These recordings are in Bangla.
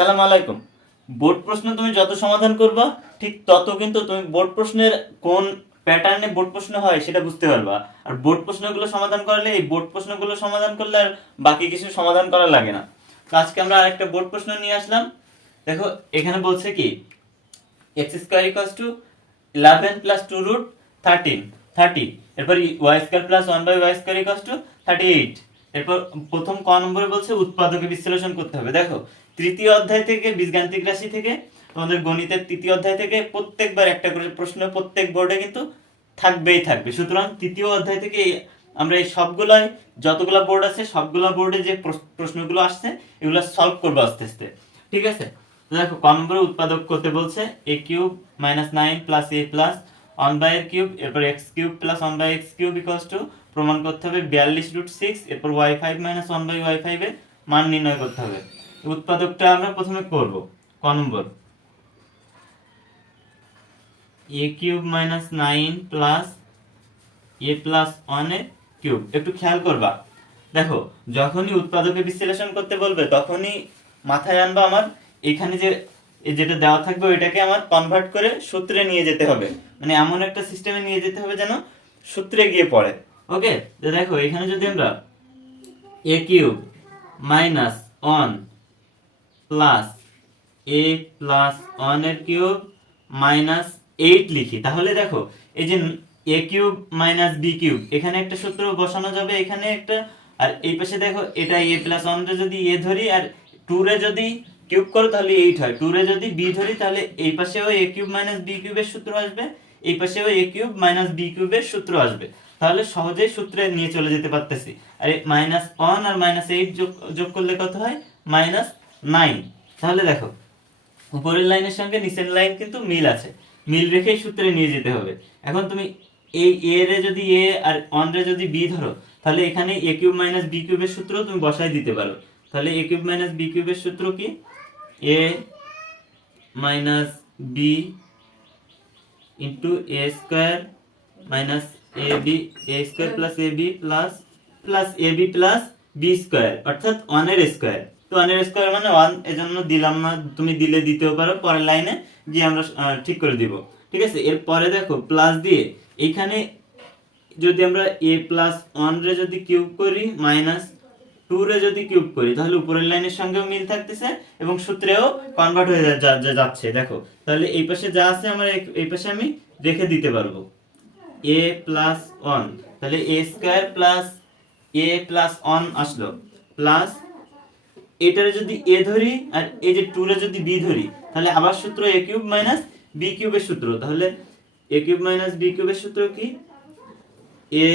আসসালামু আলাইকুম। বোর্ড প্রশ্ন তুমি যত সমাধান করবা ঠিক তত কিন্তু তুমি বোর্ড প্রশ্নের কোন প্যাটার্নে বোর্ড প্রশ্ন হয় সেটা বুঝতে পারবা। আর বোর্ড প্রশ্নগুলো সমাধান করলে এই বোর্ড প্রশ্নগুলো সমাধান করলে আর বাকি কিছু সমাধান করা লাগে না। তো আজকে আমরা আরেকটা বোর্ড প্রশ্ন নিয়ে আসলাম। দেখো এখানে বলছে কি x square equals to 11 plus 2 root 30 এরপর y square plus 1 by y square equals to 38। এরপর প্রথম ক নম্বরে বলছে উৎপাদকে বিশ্লেষণ করতে হবে। দেখো তৃতীয় অধ্যায় থেকে বীজগাণিতিক রাশি থেকে তোমাদের গণিতের তৃতীয় অধ্যায় থেকে প্রত্যেকবার একটা করে প্রশ্ন প্রত্যেক বোর্ডে কিন্তু থাকবেই থাকবে। সুতরাং তৃতীয় অধ্যায় থেকে আমরা এই সবগুলাই যতগুলা বোর্ড আছে সবগুলা বোর্ডে যে প্রশ্নগুলো আসছে এগুলো সলভ করবো আস্তে আস্তে, ঠিক আছে? দেখো ক নম্বরে উৎপাদক করতে বলছে a cube minus 9 plus a plus 1 by এর কিউব, এরপর x cube plus 1 by x cube equals to প্রমাণ করতে হবে 42 রুট 6, এরপর y5 মাইনাস 1 বাই y5 এর মান নির্ণয় করতে হবে। উৎপাদকটা আমরা প্রথমে করব। ক নম্বর a cube minus 9 plus a plus 1 এর কিউব। একটু খেয়াল করবা, দেখো যখনই উৎপাদকে বিশ্লেষণ করতে বলবে তখনই মাথায় আনবা আমার এখানে যে যেটা দেওয়া থাকবে ওইটাকে আমার কনভার্ট করে সূত্রে নিয়ে যেতে হবে, মানে এমন একটা সিস্টেমে নিয়ে যেতে হবে যেন সূত্রে গিয়ে পড়ে। ওকে, তো দেখো এখানে যদি আমরা a cube minus 1 plus a plus 1 এর কিউব মাইনাস 8 লিখি, তাহলে দেখো এই যে a cube minus b cube এখানে একটা সূত্র বসানো যাবে, এখানে একটা, আর এই পাশে দেখো এটা a প্লাস 1 রে যদি a ধরি আর 2 রে যদি কিউব করো তাহলে 8 হয়, 2 রে যদি b ধরি তাহলে এই পাশেও a কিউব মাইনাস b কিউবের সূত্র আসবে, এই পাশেও a কিউব মাইনাস b কিউবের সূত্র আসবে। তাহলে সহজেই সূত্রে নিয়ে চলে যেতে পারতেছি। আর মাইনাস 1 আর মাইনাস 8 যোগ করলে কত হয়? মাইনাস 9। তাহলে দেখো উপরের লাইনের সঙ্গে নিচের লাইন কিন্তু মিল আছে, মিল রেখেই সূত্রে নিয়ে যেতে হবে। এখন তুমি এই a রে যদি a আর 1 রে যদি b ধরো তাহলে এখানে a কিউব মাইনাস b কিউবের সূত্র তুমি বসাই দিতে পারো। তাহলে a কিউব মাইনাস b কিউবের সূত্র কি? a minus b into a square minus ab a square plus ab plus plus ab plus b square, অর্থাৎ 1 এর স্কোয়ার। তো 1 এর স্কোয়ার মানে 1, এজন্য দিলাম না, তুমি দিলে দিতেও পারো, পরের লাইনে গিয়ে আমরা ঠিক করে দিব, ঠিক আছে? এরপরে দেখো প্লাস দিয়ে এইখানে যদি আমরা a প্লাস 1 রে যদি কিউব করি মাইনাস 2 রে যদি কিউব করি তাহলে উপরের লাইনের সঙ্গেও মিল থাকতেছে এবং সূত্রেও কনভার্ট হয়ে যাচ্ছে। দেখো তাহলে এই পাশে যা আছে আমরা এই পাশে আমি রেখে দিতে পারবো a প্লাস 1, তাহলে a square plus a plus 1 আসলো, প্লাস এটারে যদি a ধরি আর এই যে 2 রে যদি b ধরি তাহলে আবার সূত্র a কিউব মাইনাস b কিউবের সূত্র। তাহলে a কিউব মাইনাস b কিউবের সূত্র কি? a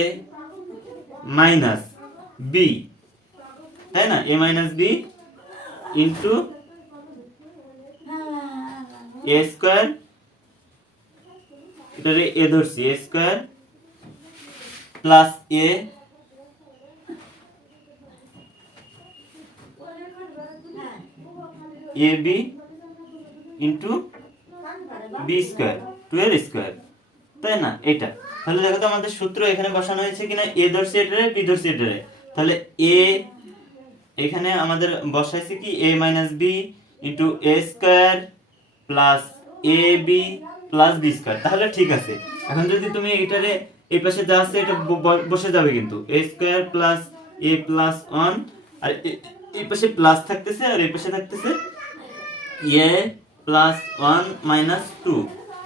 মাইনাস b, তাই না? a minus b into a square, এটারে a ধরছি, a square plus a ab into b square 2 এর স্কয়ার, তাই না? এটা তাহলে দেখো তো আমাদের সূত্র এখানে বসানো হয়েছে কিনা, a ধরছি এটারে, b ধরছি এটারে, তাহলে a এখানে আমাদের বসাইছে কি a minus b into a square plus ab plus b square. তাহলে ঠিক আছে, এখন যদি তুমি এটারে এই পাশে যা আছে এটা বসে যাবে কিন্তু a square plus a plus 1, আর এই পাশে প্লাস থাকতেছে আর এই পাশে থাকতেছে a প্লাস 1 মাইনাস 2,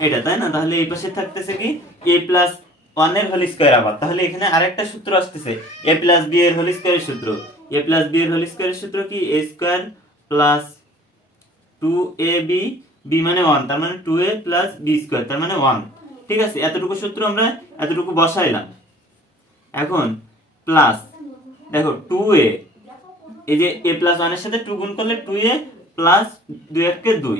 এটা, তাই না? তাহলে এই পাশে থাকতেছে কি a প্লাস 1 এর হোল স্কয়ার। আবার তাহলে এখানে আরেকটা সূত্র আসতেছে a প্লাস b এর হোল স্কয়ারের সূত্র। a প্লাস b এর হোল স্কয়ারের সূত্র কি? a square plus 2ab, b মানে 1, তার মানে 2a প্লাস b স্কয়ার, তার মানে 1, ঠিক আছে? এতটুকু সূত্র আমরা এতটুকু বসাইলাম। এখন প্লাস দেখো 2a, এই যে a প্লাস 1 এর সাথে 2 গুণ করলে 2a প্লাস 2 কে 2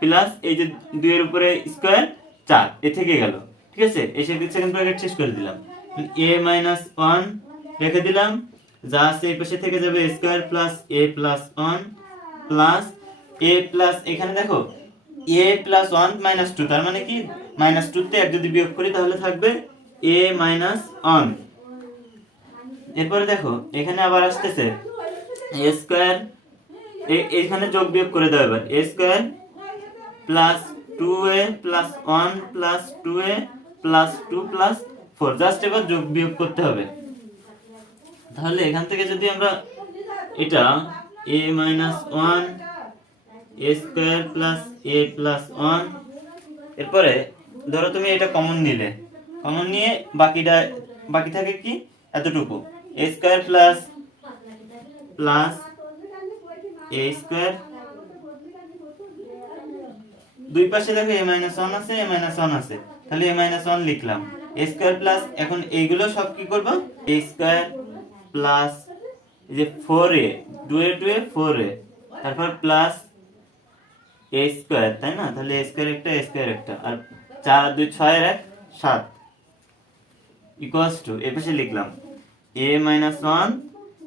প্লাস এই যে 2 এর উপরে স্কয়ার 4, এ থেকে গেল, ঠিক আছে? এই সেকেন্ড ব্র্যাকেট শেষ করে দিলাম, a মাইনাস 1 রেখে দিলাম, যা আছে এই পাশে থেকে যাবে square plus a plus 1 plus a plus এখানে দেখো a প্লাস 1 মাইনাস 2, তার মানে কি মাইনাস 2 তে 1 যদি বিয়োগ করি তাহলে থাকবে a মাইনাস 1। এরপরে দেখো এখানে আবার আসতেছে a স্কয়ার এইখানে যোগ বিয়োগ করে দাও এবার a square plus 2a plus 1 plus 2a plus 2 plus 4 just এবার যোগ বিয়োগ করতে হবে। তাহলে এখান থেকে যদি আমরা এটা a minus 1 a square plus a plus 1, এরপরে ধরো তুমি এটা কমন নিলে, কমন নিয়ে বাকি থাকে কি এতটুকু a square plus plus a square, দুই পাশে দেখো a মাইনাস 1 আছে a মাইনাস 1 আছে, তাহলে a মাইনাস 1 লিখলাম। a স্কয়ার প্লাস এখন এইগুলো সব কি করব a স্কয়ার প্লাস এই যে 4a 2a 4a তারপর প্লাস a স্কয়ার, তাই না? তাহলে a স্কয়ার একটা আর 4 2 6 এর 1 7 ইকুয়ালস টু এই পাশে লিখলাম a মাইনাস 1,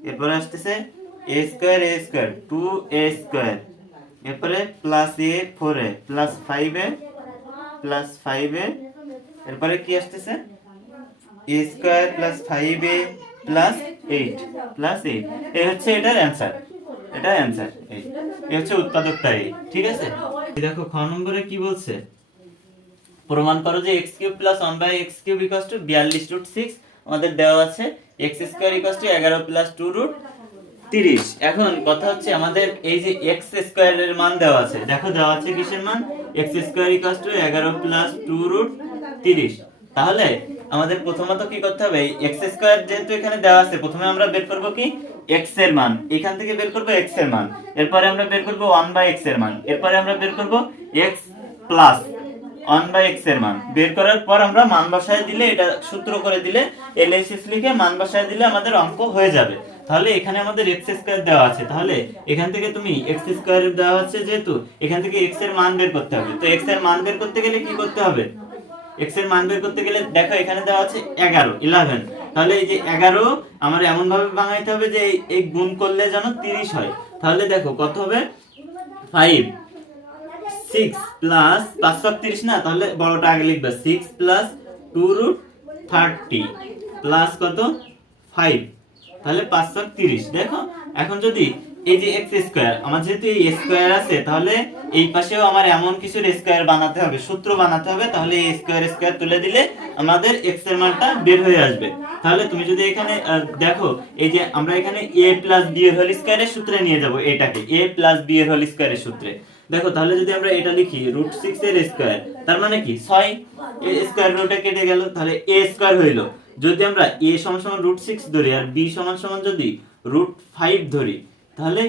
এরপর আসতেছে a স্কয়ার 2a স্কয়ার, এরপরে plus a 4a plus 5a plus 5a, এরপরে কি আসতেছে a square plus 5a plus 8 plus 8। এই হচ্ছে এটার অ্যানসার, এই হচ্ছে উৎপাদকটা এই, ঠিক আছে? দেখো খ নম্বরে কি বলছে, প্রমাণ করো যে x cube plus 1/x cube equals two 42√6 আমাদের দেওয়া আছে, x square equals to 11 plus 2√30। এখন কথা হচ্ছে আমাদের এই যে x স্কয়ার এর মান দেওয়া আছে, দেখো দেওয়া আছে কিসের মান, x square equals to 11 plus 2√30। তাহলে আমাদের প্রথমত কি করতে হবে, x স্কয়ার যেহেতু এখানে দেওয়া আছে, প্রথমে আমরা বের করব কি x এর মান, এখান থেকে বের করব x এর মান, এরপরে আমরা বের করব 1/x এর মান, এরপরে আমরা বের করব x প্লাস 1/x এর মান। বের করার পর আমরা মান বসায় দিলে, এটা সূত্র করে দিলে LHS লিখে মান বসায় দিলে আমাদের অঙ্ক হয়ে যাবে। তাহলে এখানে আমাদের x স্কয়ার দেওয়া আছে, তাহলে এখান থেকে তুমি x স্কয়ার দেওয়া আছে যেহেতু এখান থেকে x এর মান বের করতে হবে। তো x এর মান বের করতে গেলে কি করতে হবে, x এর মান বের করতে গেলে দেখো এখানে দেওয়া আছে 11, তাহলে এই যে 11 আমার এমন ভাবে ভাঙাইতে হবে যে এই গুণ করলে যেন 30 হয়। তাহলে দেখো কত হবে 5 6 প্লাস 530 না, তাহলে বড়টা আগে লিখবে 6 প্লাস 2√30 প্লাস কত 5, তাহলে 530। দেখো এখন যদি এই যে x স্কয়ার আমার যেহেতু এই স্কয়ার আছে, তাহলে এই পাশেও আমার এমন কিছু স্কয়ার বানাতে হবে, সূত্র বানাতে হবে, তাহলে এই স্কয়ার তুলে দিলে আমাদের x এর মানটা বের হয়ে আসবে। তাহলে তুমি যদি এখানে দেখো এই যে আমরা এখানে a প্লাস b এর হোল স্কয়ারের সূত্রে নিয়ে যাব, এটাকে a প্লাস b এর হোল স্কয়ারের সূত্রে। দেখো তাহলে যদি আমরা এটা লিখি √6 এর স্কয়ার, তার মানে কি 6 এ স্কয়ার রুটে কেটে গেল, তাহলে a স্কয়ার হইলো। যদি আমরা a সমান √6 ধরি আর b সমান যদি √5 ধরি, তাহলে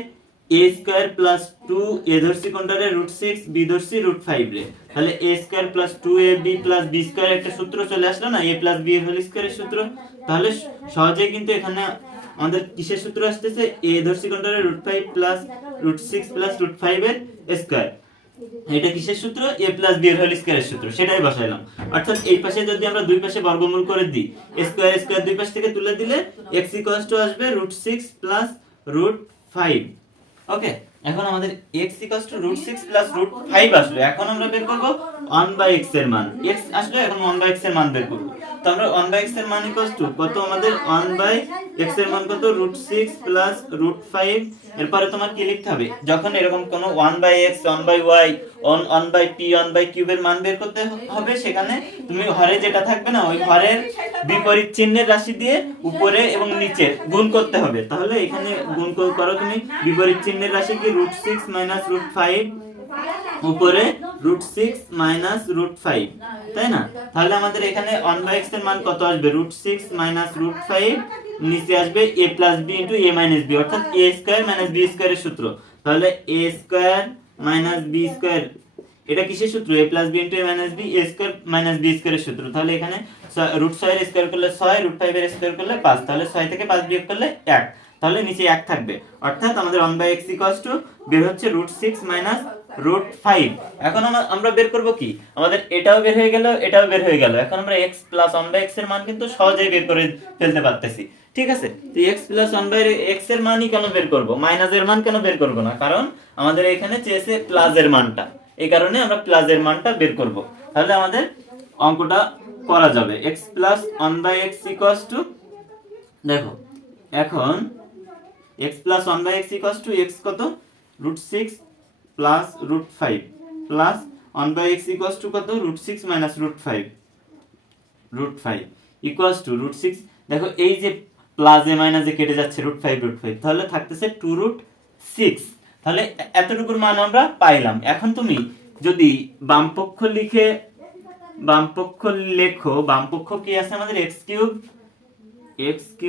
a স্কয়ার প্লাস 2 a ধরছি কোনটারে √6, b ধরছি √5 রে, তাহলে a square plus 2ab plus b square একটা সূত্র চলে আসলো না, a প্লাস b এর হোল স্কয়ারের সূত্র। তাহলে সহজেই কিন্তু এখানে আমাদের কিসের সূত্র আসতেছে, a ধরছি কোনটারে √5 প্লাস √6 প্লাস √5 এর স্কয়ার, এটা কিসের সূত্র, a প্লাস b এর হোল স্কয়ারের সূত্র, সেটাই বসাইলাম। অর্থাৎ এই পাশে যদি আমরা দুই পাশে বর্গমূল করে দিই, স্কয়ার দুই পাশ থেকে তুলে দিলে x ইকুয়ালস টু আসবে √6 প্লাস √5। ওকে, এখন আমাদের x ইকুয়ালস টু √6 প্লাস √5 আসলো। এখন আমরা বের করব 1/x এর মান, x আসলো, এখন 1/x এর মান বের করব। তো আমরা 1/x এর মান ইকুয়ালস টু কত, আমাদের 1/x এর মান কত √6 প্লাস √5। এরপরে তোমার কি লিখতে হবে, যখন এরকম কোন 1/x 1/y 1/p 1/q এর মান বের করতে হবে, সেখানে তুমি হরে যেটা থাকবে না, ওই হরের বিপরীত চিহ্নের রাশি দিয়ে উপরে এবং নিচে গুণ করতে হবে। তাহলে এখানে গুণ করো তুমি, বিপরীত চিহ্নের রাশি কি √6 মাইনাস √5, উপরে √6 মাইনাস √5, তাই না? তাহলে আমাদের এখানে 1/x এর মান কত আসবে, √6 মাইনাস √5, নিচে আসবে a plus b into a minus b, অর্থাৎ a স্কয়ার মাইনাস b স্কয়ারের সূত্র। তাহলে a square minus b square, এটা কিসের সূত্র, a plus b into a minus b, a square minus b স্কয়ারের সূত্র। তাহলে এখানে √6 এর স্কয়ার করলে 6, √5 এর স্কয়ার করলে 5, তাহলে 6 থেকে 5 বিয়োগ করলে 1, তাহলে নিচে 1 থাকবে। অর্থাৎ আমাদের 1/x ইকুয়ালস টু বের হচ্ছে √6 মাইনাস √5। এখন আমরা বের করব কি, আমাদের এটাও বের হয়ে গেল, এটাও বের হয়ে গেল। এখন আমরা x প্লাস 1/x এর মান কিন্তু সহজেই বের করে ফেলতে পারতেছি, ঠিক আছে? তো x প্লাস 1/x এর মানই কেন বের করব, মাইনাসের মান কেন বের করব না? কারণ আমাদের এখানে চেয়েছে প্লাসের মানটা, এই কারণে আমরা প্লাসের মানটা বের করব। তাহলে আমাদের অঙ্কটা করা যাবে। x plus 1/x equals to, দেখো এখন x plus 1/x equals to x কত, √6 plus √5 plus 1/x equals to কত √6 মাইনাস √5 ইকুয়ালস টু √6। দেখো এই যে প্লাসে মাইনাসে কেটে যাচ্ছে √5 তাহলে থাকতেছে 2√6। তাহলে এতটুকুর মান আমরা পাইলাম। এখন তুমি যদি বামপক্ষ লেখো, বামপক্ষ কি আছে আমাদের x³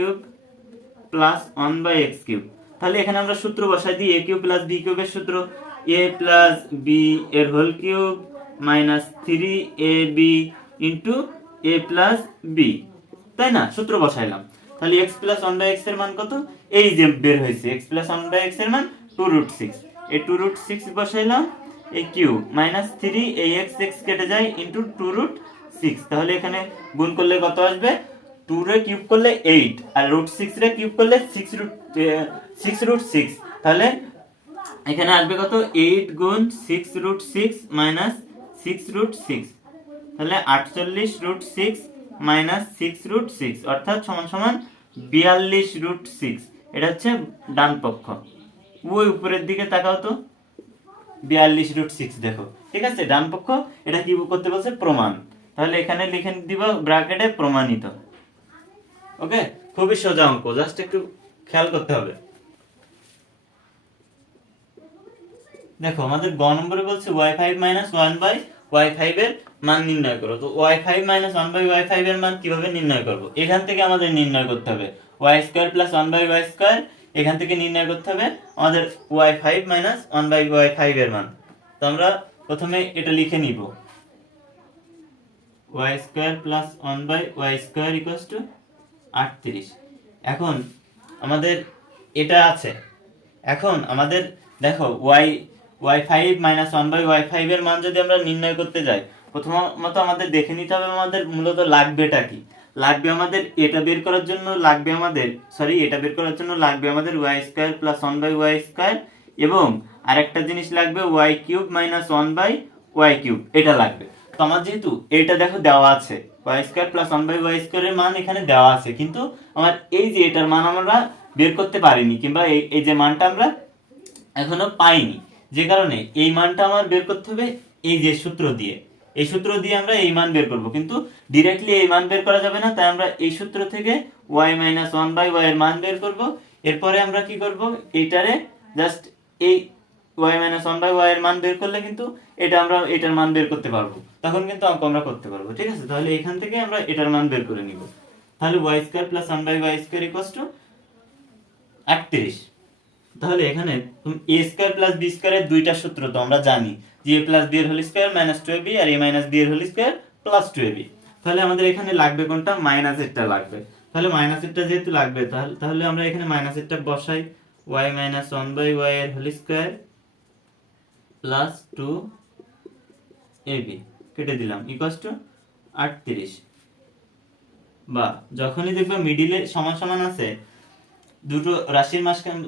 প্লাস 1/x³। তাহলে এখানে আমরা সূত্র বসাই দিই a³ প্লাস b³ এর সূত্র a প্লাস b এর whole cube minus 3ab into a plus b, তাই না? সূত্র বসাইলাম। তাহলে x প্লাস 1/x এর মান কত? এই যে বের হয়েছে x প্লাস 1/x এর মান 2√6। এই 2√6 বসাইলাম, এই কিউব মাইনাস 3 এই x কেটে যায় ইন্টু 2√6। তাহলে এখানে গুণ করলে কত আসবে? 2 রে কিউব করলে 8 আর √6 রে কিউব করলে 6√6। তাহলে এখানে আসবে কত? 8 গুণ 6√6 মাইনাস 6√6। তাহলে 48√6 মাইনাস 6√6 অর্থাৎ সমান সমান 42√6। এটা হচ্ছে ডান পক্ষ। ওই উপরের দিকে তাকাও তো, 42√6 দেখো, ঠিক আছে? ডান পক্ষ। এটা কি করতে বলছে? প্রমাণ। তাহলে এখানে লিখে দিবা ব্র্যাকেটে প্রমাণিত। ওকে, খুবই সোজা অঙ্ক, জাস্ট একটু খেয়াল করতে হবে। দেখো আমাদের গ নম্বরে বলছে y5 মাইনাস 1/y5 এর মান নির্ণয় করো। তো y5 মাইনাস 1/y5 এর মান কিভাবে নির্ণয় করব? এখান থেকে আমাদের নির্ণয় করতে হবে y² প্লাস 1/y²। এখান থেকে নির্ণয় করতে হবে আমাদের y5 মাইনাস 1/y5 এর মান। তো আমরা প্রথমে এটা লিখে নিব, y² plus 1/y² equals to 38। এখন আমাদের এটা আছে। এখন আমাদের দেখো y5 মাইনাস 1/y5 এর মান যদি আমরা নির্ণয় করতে যাই, প্রথমত আমাদের দেখে নিতে হবে আমাদের মূলত লাগবেটা কি। লাগবে আমাদের এটা বের করার জন্য লাগবে আমাদের y² প্লাস 1/y², এবং আরেকটা জিনিস লাগবে y³ মাইনাস 1/y³ এটা লাগবে। তো আমার যেহেতু এটা দেখো দেওয়া আছে, y² প্লাস 1/y² এর মান এখানে দেওয়া আছে, কিন্তু আমার এই যে এটার মান আমরা বের করতে পারিনি, কিংবা এই যে মানটা আমরা এখনো পাইনি, যে কারণে এই মানটা আমার বের করতে হবে এই যে সূত্র দিয়ে। এই সূত্র দিয়ে আমরা এই মান বের করব, কিন্তু ডিরেক্টলি এই মান বের করা যাবে না। তাই আমরা এই সূত্র থেকে y মাইনাস 1/y এর মান বের করব। এরপরে আমরা কি করব? এইটারে জাস্ট এই y মাইনাস 1/y এর মান বের করলে কিন্তু আমরা এটার মান বের করতে পারবো, তখন কিন্তু অঙ্ক আমরা করতে পারবো, ঠিক আছে? তাহলে এখান থেকে আমরা এটার মান বের করে নিব। তাহলে y² plus 1/y² equals to 38। তাহলে এখানে a² প্লাস b² এর দুইটা সূত্র তো আমরা জানি, যে a প্লাস b এর হোল স্কয়ার মাইনাস 2ab আর a মাইনাস b এর হোল স্কয়ার প্লাস 2ab। তাহলে আমাদের এখানে লাগবে কোনটা? মাইনাসেরটা লাগবে। তাহলে মাইনাসেরটা যেহেতু লাগবে, তাহলে আমরা এখানে মাইনাসেরটা বসাই, y মাইনাস 1/y এর হোল স্কয়ার প্লাস 2ab কেটে দিলাম ইকুয়ালস টু 38। বা যখনই দেখবে মিডিলে সমান সমান আছে, দুটো রাশির মাঝখানে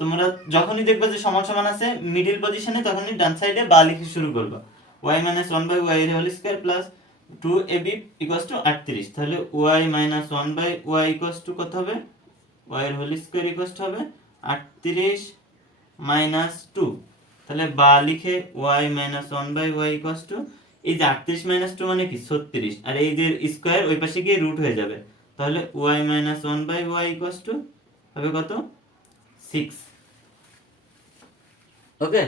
তোমরা যখনই দেখবে যে সমান সমান আছে মিডিল পজিশনে, তখনই ডান সাইডে বা লিখে শুরু করবা y মাইনাস 1/y এর whole square plus 2ab equals to 38। তাহলে y minus 1/y equals to কত হবে? y এর হোল স্কয়ার ইকুয়ালস টু হবে 38 মাইনাস 2। তাহলে বা লিখে y minus 1/y equals to, এই যে 38 মাইনাস 2 মানে কি 36, আর এই যে স্কয়ার ওই পাশে গিয়ে রুট হয়ে যাবে। তাহলে y minus 1/y equals to হবে কত? 6। ওকে,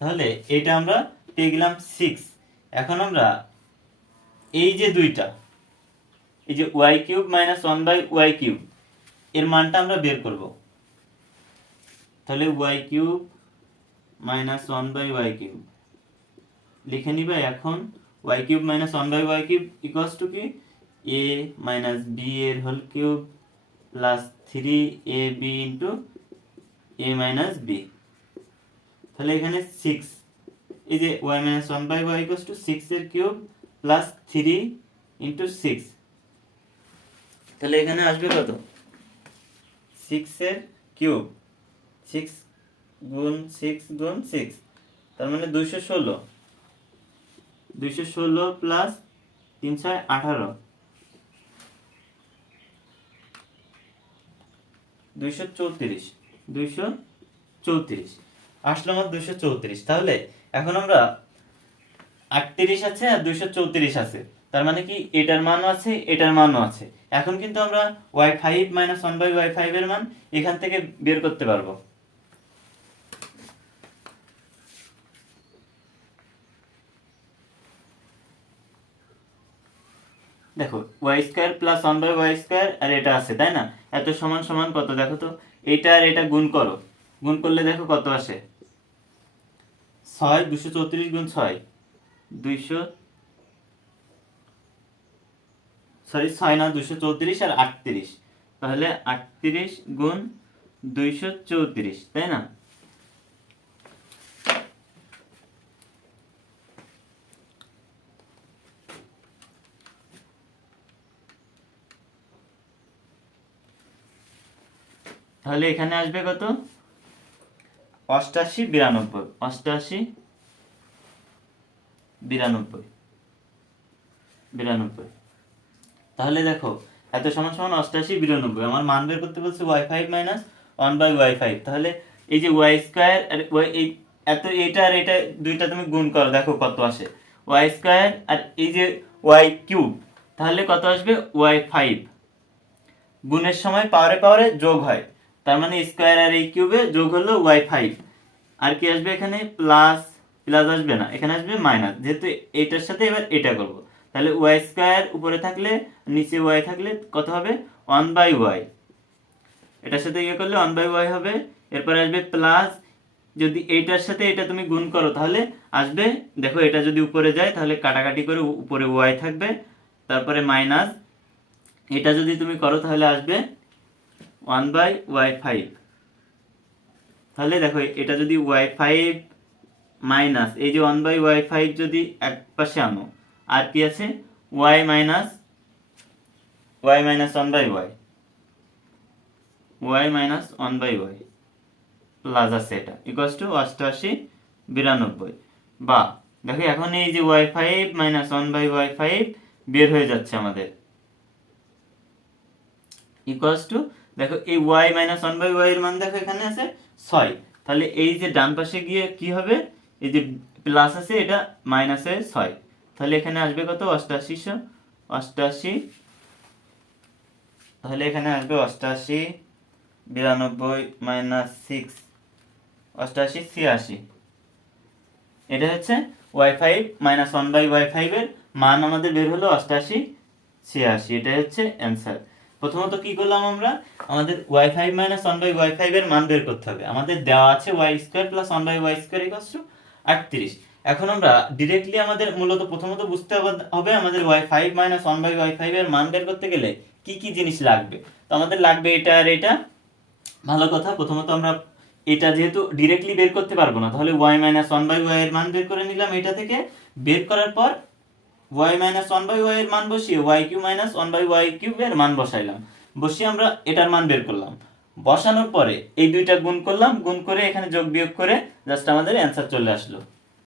তাহলে এটা আমরা পেয়ে গেলাম 6। এখন আমরা এই যে দুইটা, এই যে y³ মাইনাস 1/y³ এর মানটা আমরা বের করব। তাহলে y³ মাইনাস 1/y³ লিখে নিবা। এখন y³ minus 1/y³ equals to কি? a মাইনাস b এর whole cube plus 3ab into a minus b। তাহলে এখানে 6, এই যে y minus 1/y equals to 6 এর কিউব প্লাস 3 ইন্টু 6। তাহলে এখানে আসবে কত? 6 এর কিউব, 6 গুণ 6 গুণ 6, তার মানে 216 প্লাস 3 6 18। 234 234 আসলো আমার 234। তাহলে এখন আমরা 38 আছে আর 234 আছে, তার মানে কি এটার মানও আছে এটার মানও আছে। এখন কিন্তু আমরা y5 মাইনাস 1/y5 এর মান এখান থেকে বের করতে পারবো। দেখো y² প্লাস 1/y² আর এটা আছে তাই না, এত সমান সমান কত দেখো তো, এটা আর এটা গুণ করো, গুণ করলে দেখো কত আসে, 6 234 গুণ 6 200, সরি 6 না 234 আর 38, তাহলে 38 গুণ 234 তাই না। তাহলে এখানে আসবে কত, 88 92, 88 92 92। তাহলে দেখো এত সমান সমান 88 92, আমার মান বের করতে বলছে y5 মাইনাস 1/y5। তাহলে এই যে y² আর এই এত এটা আর এটা দুইটা তুমি গুণ করো, দেখো কত আসে y² আর এই যে y3, তাহলে কত আসবে y5, গুণের সময় পাওয়ারে পাওয়ারে যোগ হয়, তার মানে স্কয়ার আর এই কিউবে যোগ হলো y5, আর কি আসবে এখানে প্লাস, প্লাস আসবে না, এখানে আসবে মাইনাস, যেহেতু এটার সাথে এবার এটা করব, তাহলে y² উপরে থাকলে নিচে y থাকলে কত হবে 1/y, এটার সাথে ইয়ে করলে 1/y হবে। এরপর আসবে প্লাস, যদি এইটার সাথে এটা তুমি গুণ করো তাহলে আসবে, দেখো এটা যদি উপরে যায় তাহলে কাটাকাটি করে উপরে y থাকবে, তারপরে মাইনাস, এটা যদি তুমি করো তাহলে আসবে 1/y5। তাহলে দেখো এটা যদি y5 মাইনাস এই যে 1/y5 যদি এক পাশে আনো, আর কি আছে y minus 1/y, y minus 1/y plus আছে, এটা ইকুয়ালস টু 88 92। বা দেখো এখন এই যে y5 মাইনাস 1/y5 বের হয়ে যাচ্ছে আমাদের, ইকুয়ালস টু দেখো এই y মাইনাস 1/y এর মান দেখো এখানে আছে 6, তাহলে এই যে ডান পাশে গিয়ে কি হবে, এই যে প্লাস আছে এটা মাইনাসে 6, তাহলে এখানে আসবে কত 88, তাহলে এখানে আসবে 88 92 মাইনাস 6 88 86, এটা হচ্ছে y5 মাইনাস 1/y5 এর মান আমাদের বের হলো 88 86, এটা হচ্ছে অ্যান্সার। প্রথমত কি করলাম আমরা, আমাদের y5 মাইনাস 1/y5 এর মান বের করতে হবে, আমাদের দেওয়া আছে y² plus 1/y² equals to 38। এখন আমরা ডিরেক্টলি আমাদের মূলত প্রথমত বুঝতে হবে আমাদের y5 মাইনাস 1/y5 এর মান বের করতে গেলে কি কি জিনিস লাগবে। তো আমাদের লাগবে এটা আর এটা, ভালো কথা। প্রথমত আমরা এটা যেহেতু ডিরেক্টলি বের করতে পারবো না, তাহলে y মাইনাস 1/y এর মান বের করে নিলাম এটা থেকে, বের করার পর y মাইনাস 1/y এর মান বসিয়ে y3 মাইনাস 1/y3 এর মান বসাইলাম, বসিয়ে আমরা এটার মান বের করলাম, বসানোর পরে এই দুইটা গুণ করলাম, গুণ করে এখানে যোগ বিয়োগ করে জাস্ট আমাদের অ্যান্সার চলে আসলো।